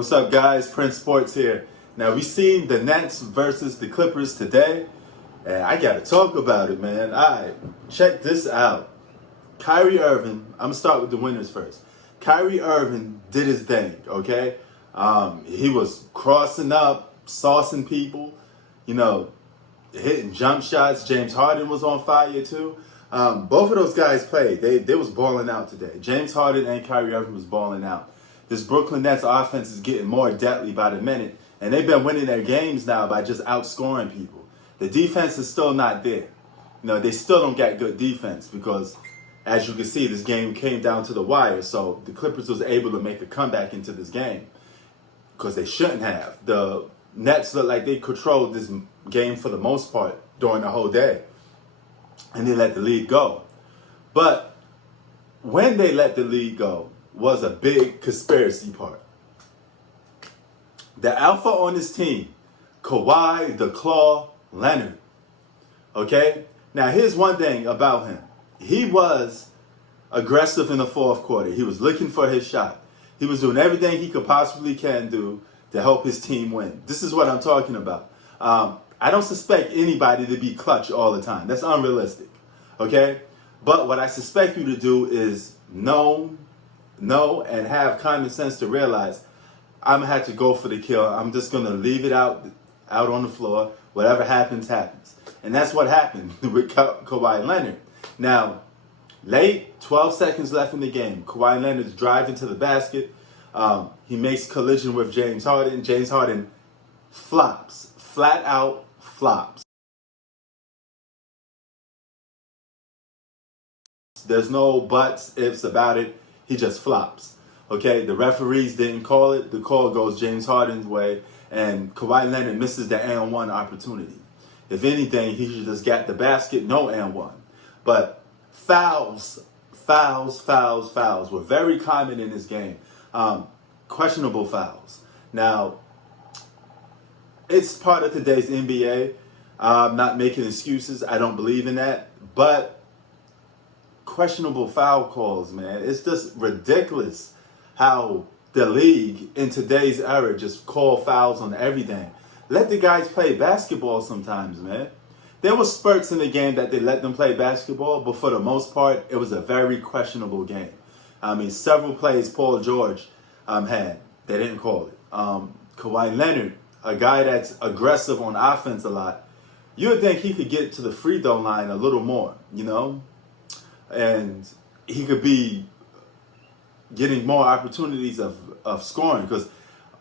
What's up, guys? Prince Sports here. Now, we seen the Nets versus the Clippers today, and I got to talk about it, man. All right, check this out. Kyrie Irving, I'm going to start with the winners first. Kyrie Irving did his thing, okay? He was crossing up, saucing people, hitting jump shots. James Harden was on fire, too. Both of those guys played. They was balling out today. James Harden and Kyrie Irving was balling out. This Brooklyn Nets offense is getting more deadly by the minute, and they've been winning their games now by just outscoring people. The defense is still not there. They still don't get good defense because, as you can see, this game came down to the wire. So the Clippers was able to make a comeback into this game because they shouldn't have. The Nets look like they controlled this game for the most part during the whole day, and they let the lead go. But when they let the lead go was a big conspiracy part. The alpha on this team, Kawhi the Claw Leonard. Okay? Now, here's one thing about him. He was aggressive in the fourth quarter. He was looking for his shot. He was doing everything he could possibly can do to help his team win. This is what I'm talking about. I don't suspect anybody to be clutch all the time. That's unrealistic. Okay? But what I suspect you to do is know and have common sense to realize I'm going to have to go for the kill. I'm just going to leave it out on the floor. Whatever happens, happens. And that's what happened with Kawhi Leonard. Now, late, 12 seconds left in the game. Kawhi Leonard's driving to the basket. He makes collision with James Harden. James Harden flops. Flat out flops. There's no buts, ifs about it. He just flops. Okay, the referees didn't call it. The call goes James Harden's way, and Kawhi Leonard misses the and one opportunity. If anything, he should just get the basket, no and one. But fouls were very common in this game. Questionable fouls. Now, it's part of today's NBA. I'm not making excuses. I don't believe in that. But questionable foul calls, man. It's just ridiculous how the league in today's era just call fouls on everything. Let the guys play basketball sometimes, man. There were spurts in the game that they let them play basketball, but for the most part, it was a very questionable game. I mean, several plays Paul George had, they didn't call it. Kawhi Leonard, a guy that's aggressive on offense a lot, you would think he could get to the free throw line a little more, and he could be getting more opportunities of scoring, because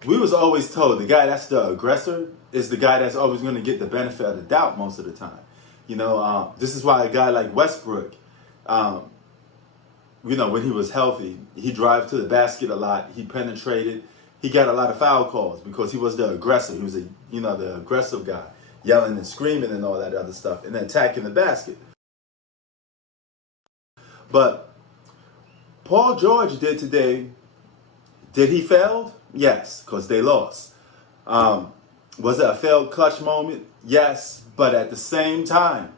we was always told the guy that's the aggressor is the guy that's always going to get the benefit of the doubt most of the time. This is why a guy like Westbrook, when he was healthy, he drove to the basket a lot. He penetrated. He got a lot of foul calls because he was the aggressor. He was the aggressive guy, yelling and screaming and all that other stuff, and attacking the basket. But Paul George did today. Did he fail? Yes, because they lost. Was it a failed clutch moment? Yes, but at the same time,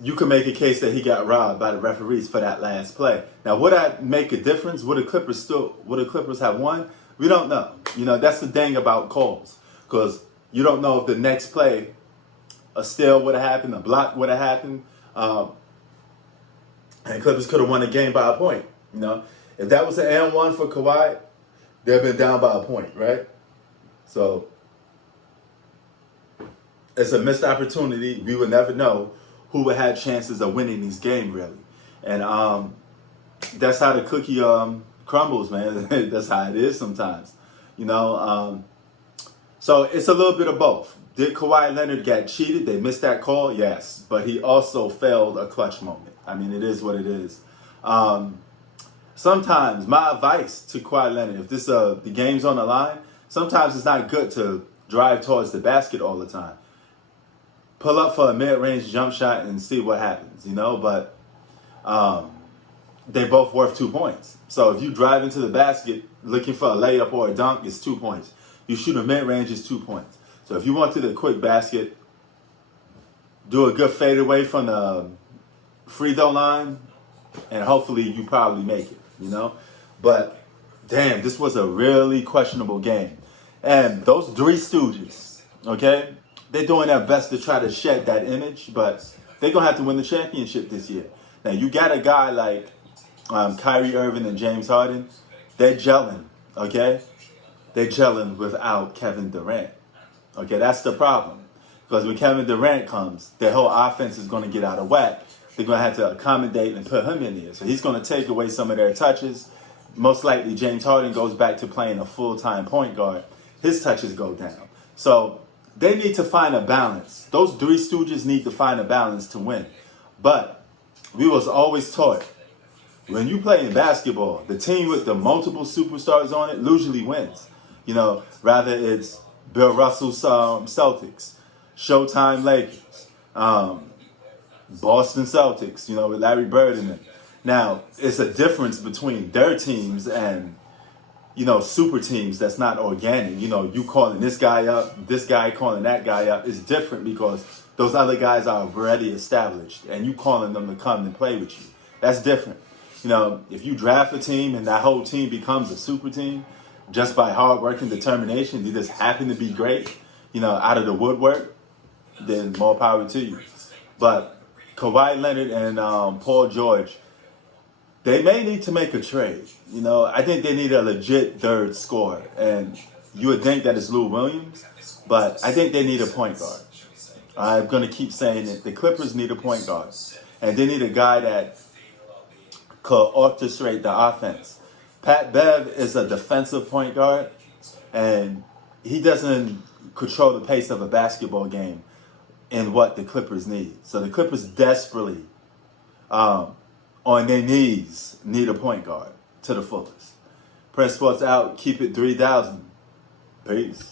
you can make a case that he got robbed by the referees for that last play. Now, would that make a difference? Would the Clippers have won? We don't know. That's the thing about calls, because you don't know if the next play, a steal would have happened, a block would have happened. And Clippers could have won the game by a point. If that was an and one for Kawhi, they'd have been down by a point, right? So it's a missed opportunity. We would never know who would have chances of winning this game, really. And that's how the cookie crumbles, man. That's how it is sometimes. So it's a little bit of both. Did Kawhi Leonard get cheated? They missed that call? Yes. But he also failed a clutch moment. I mean, it is what it is. Sometimes my advice to Kawhi Leonard, if the game's on the line, sometimes it's not good to drive towards the basket all the time. Pull up for a mid-range jump shot and see what happens, But they both worth 2 points. So if you drive into the basket looking for a layup or a dunk, it's 2 points. You shoot a mid-range, it's 2 points. So if you want to the quick basket, do a good fadeaway from the free throw line, and hopefully you probably make it, But damn, this was a really questionable game. And those three stooges, okay, they're doing their best to try to shed that image, but they're going to have to win the championship this year. Now, you got a guy like Kyrie Irving and James Harden, they're gelling, okay? They're gelling without Kevin Durant. Okay, that's the problem. Because when Kevin Durant comes, their whole offense is going to get out of whack. They're going to have to accommodate and put him in there. So he's going to take away some of their touches. Most likely, James Harden goes back to playing a full-time point guard. His touches go down. So they need to find a balance. Those three stooges need to find a balance to win. But we was always taught, when you play in basketball, the team with the multiple superstars on it usually wins. You know, rather it's Bill Russell's Celtics, Showtime Lakers, Boston Celtics, you know, with Larry Bird in it. Now, it's a difference between their teams and, you know, super teams that's not organic. You know, you calling this guy up, this guy calling that guy up is different because those other guys are already established and you calling them to come and play with you. That's different. You know, if you draft a team and that whole team becomes a super team just by hard work and determination, they just happen to be great, you know, out of the woodwork, then more power to you. But Kawhi Leonard and Paul George, they may need to make a trade. You know, I think they need a legit third scorer. And you would think that it's Lou Williams, but I think they need a point guard. I'm going to keep saying it. The Clippers need a point guard. And they need a guy that could orchestrate the offense. Pat Bev is a defensive point guard, and he doesn't control the pace of a basketball game in what the Clippers need. So the Clippers desperately, on their knees, need a point guard to the fullest. Press Sports out. Keep it 3,000. Peace.